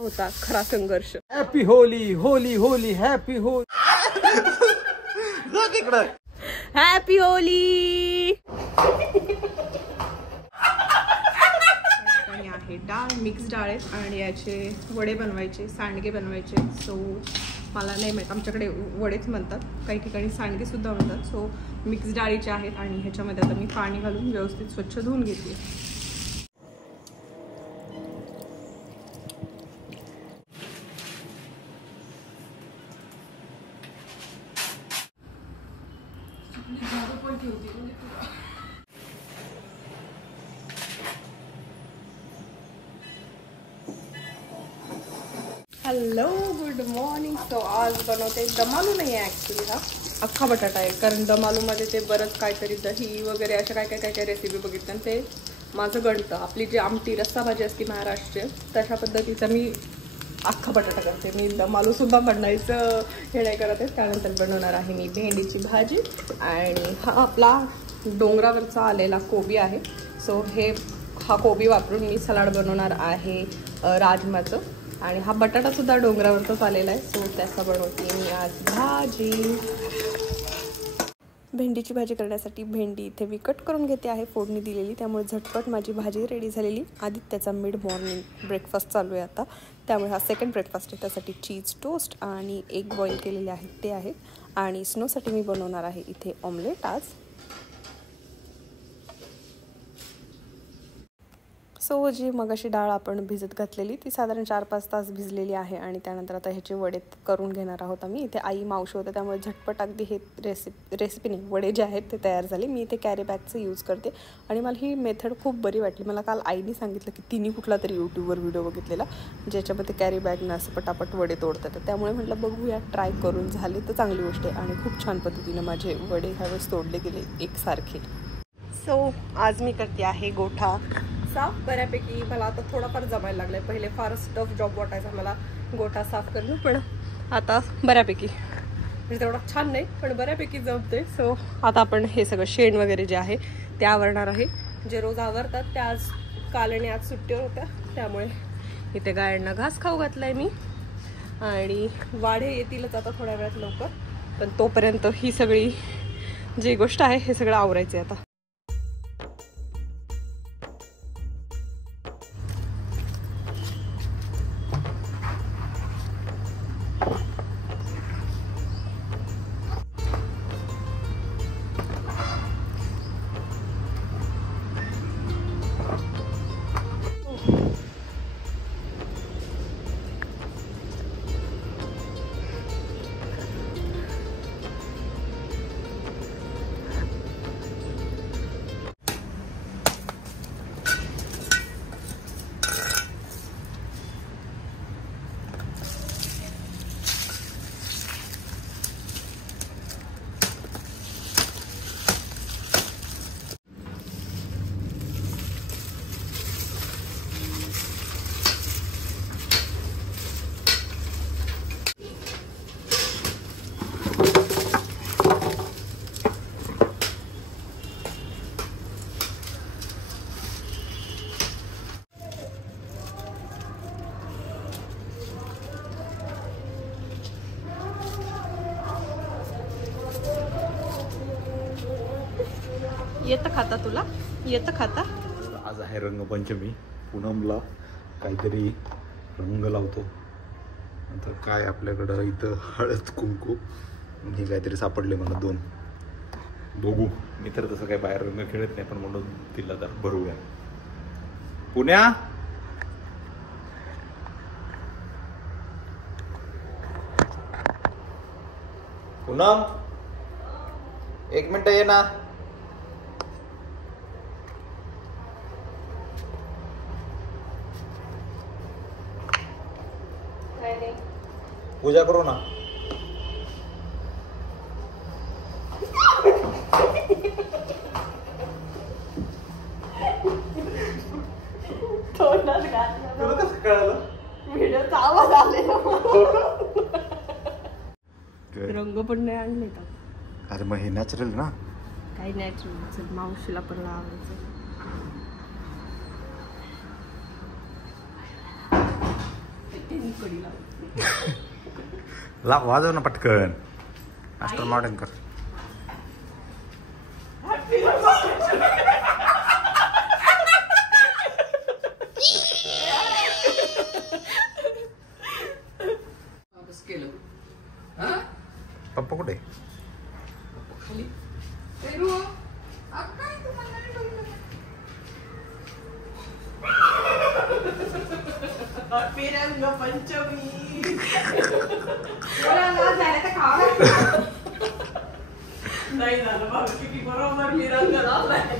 होता खरा संघर्ष. Happy Holi Holi Holi happy Holi. Happy Holy. आहे डाळ, मिक्स डाळ आहेत आणि याचे वडे बनवायचे, सांडगे बनवायचे. सो मला नाही माहीत, आमच्याकडे वडेच म्हणतात, काही ठिकाणी सांडगे सुद्धा म्हणतात. सो मिक्स डाळीचे आहेत आणि ह्याच्यामध्ये आता मी पाणी घालून व्यवस्थित स्वच्छ धुवून घेते. Hello, good morning. सो आज बनवते दम आलू नाही आहे ॲक्च्युली, हा अख्खा बटाटा आहे. कारण दम आलूमध्ये ते बरंच काहीतरी दही वगैरे अशा काय रेसिपी बघितल्या आणि ते माझं गणतं. आपली जी आमटी रस्सा भाजी असते महाराष्ट्रीयन तशा पद्धतीचा मी अख्खा बटाटा करते. मी दम आलूसुद्धा बनवायचं हे नाही करत आहे. त्यानंतर बनवणार आहे मी भेंडीची भाजी आणि हा आपला डोंगरावरचा आलेला कोबी आहे. सो हा कोबी वापरून मी सलाड बनवणार आहे राजमाचं. आणि हा बटाटा सुद्धा डोंगरावरचाच आलेला आहे. सो त्याचा बनवते मी आज भाजी. भेंडीची भाजी करण्यासाठी भेंडी इथे मी कट करून घेते आहे, फोडणी दिलेली. त्यामुळे झटपट माझी भाजी रेडी झालेली. त्याचा मिड मॉर्निंग ब्रेकफास्ट चालू आहे आता, त्यामुळे हा सेकंड ब्रेकफास्ट आहे. त्यासाठी चीज टोस्ट आणि एग बॉईल केलेले आहेत ते आहेत. आणि स्नोसाठी मी बनवणार आहे इथे ऑमलेट आज. सो जी मगाशी डाळ आपण भिजत घातलेली ती साधारण 4-5 तास भिजलेली आहे. आणि त्यानंतर आता ह्याचे वडे करून घेणार आहोत आम्ही. इथे आई मावशी होतं त्यामुळे झटपट अगदी हे रेसिपी नाही, वडे जे आहेत ते तयार झाले. मी इथे कॅरी बॅगचं यूज करते आणि मला ही मेथड खूप बरी वाटली. मला काल आईने सांगितलं की तिने कुठला तरी यूट्यूबवर व्हिडिओ बघितलेला ज्याच्यामध्ये कॅरी बॅगनं असं पटापट वडे तोडतात. त्यामुळे म्हटलं बघूया, ट्राय करून झाले तर चांगली गोष्ट आहे. आणि खूप छान पद्धतीनं माझे वडे ह्यावेळेस तोडले गेले एकसारखे. सो आज मी करते आहे गोठा साफ बऱ्यापैकी. मला आता थोडाफार जमायला लागला आहे. पहिले फारच टफ जॉब वाटायचा मला गोठा साफ करणं, पण आता बऱ्यापैकी, म्हणजे तेवढा छान नाही पण बऱ्यापैकी जमते. सो आता आपण हे सगळं शेण वगैरे जे आहे ते आवरणार आहे. जे रोज आवरतात त्या आज काल आणि आज सुट्टीवर होत्या, त्यामुळे इथे गायांना घास खाऊ घातला आहे मी. आणि वाढे येतीलच आता थोड्या वेळात लवकर, पण तोपर्यंत ही सगळी जी गोष्ट आहे हे सगळं आवरायचं आहे आता. येतं खाता तुला? येतं खाता? आज आहे रंगपंचमी. पूनमला काहीतरी रंग लावतो. नंतर काय आपल्याकडं इथं हळद कुंकू हे काहीतरी सापडले मला 2. बघू. मी तर तसं काही बाहेर रंग खेळत नाही, पण म्हणून तिला तर भरूया. पुण्या पूनम 1 मिनिट ये ना. पूजा करू ना. तुला कसं कळलं? व्हिडिओचा आवाज आलेला. रंग पण नाही आणले का? अरे मग हे नॅचरल ना. काही नॅचरल. मावशीला पण लावायचं. वाजव ना पटकन. मास्टर मॉडर्न कर. पप्पा कुठे? रंग पंचमी. नाही झालं बाबा, किती बरोबर मी रंग लावलाय.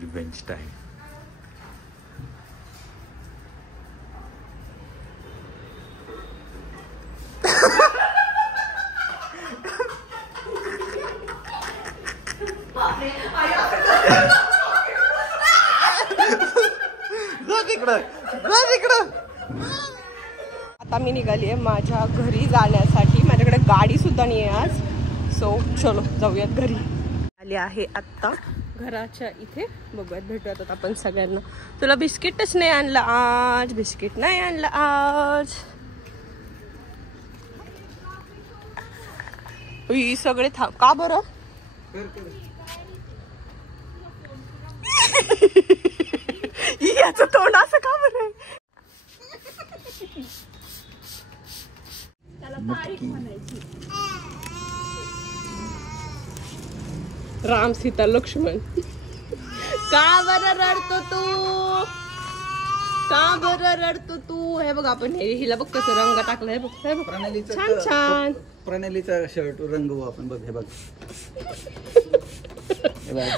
Revenge time. आता मी निघाली आहे माझ्या घरी जाण्यासाठी. माझ्याकडे गाडी सुद्धा नाही आहे आज. सो चलो जाऊयात घरी. आले आहे आत्ता घराच्या इथे. बघूयात, भेटूयात आता आपण सगळ्यांना. तुला बिस्किटच नाही आणलं आज. बिस्किट नाही आणलं आज. सगळे का बरं? याचं तोंड असं का बरं? राम सीता लक्ष्मण. का बरं रडतो तू? का बरं रडतो तू? हे बघ आपण हिला बघ कसं रंग टाकलं. हे बघ, हे बघ छान छान. प्रणालीचा शर्ट रंगवू आपण. बघ हे बघ.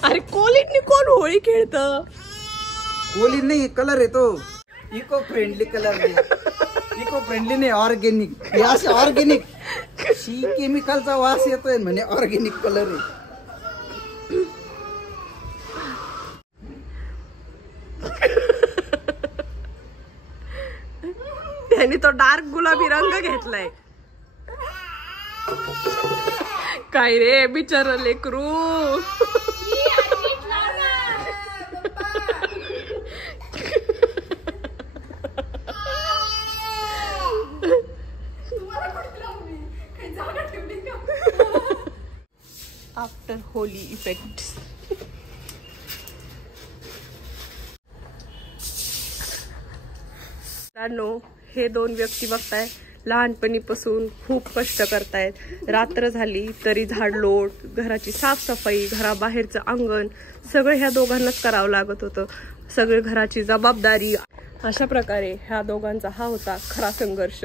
अरे कोलींनी कोण होळी खेळत? कोली नाही, कलर येतो इको फ्रेंडली. कलर नाही, इको फ्रेंडली नाही, ऑर्गेनिक. हे असे ऑर्गेनिक. शी केमिकलचा वास येतोय म्हणे ऑर्गेनिक कलर आहे. त्यांनी तो डार्क गुलाबी रंग घेतलाय. काय रे बिचार लेकरू. After Holy effect. हे दोन व्यक्ती बघताय, लहानपणीपासून खूप कष्ट करतायत. रात्र झाली तरी झाडलोट, घराची साफसफाई, घराबाहेरचं अंगण सगळं ह्या दोघांनाच करावं लागत होतं. सगळे घराची जबाबदारी. अशा प्रकारे ह्या दोघांचा हा होता खरा संघर्ष.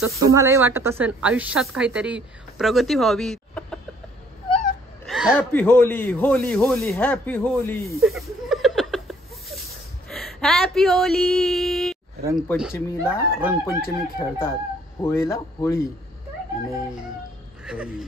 तर तुम्हालाही वाटत असेल आयुष्यात काहीतरी प्रगती व्हावी. Happy Holi, Holi Holi, happy Holi. Happy Holi. रंगपंचमीला रंगपंचमी खेळतात, होळीला होळी आणि होळी.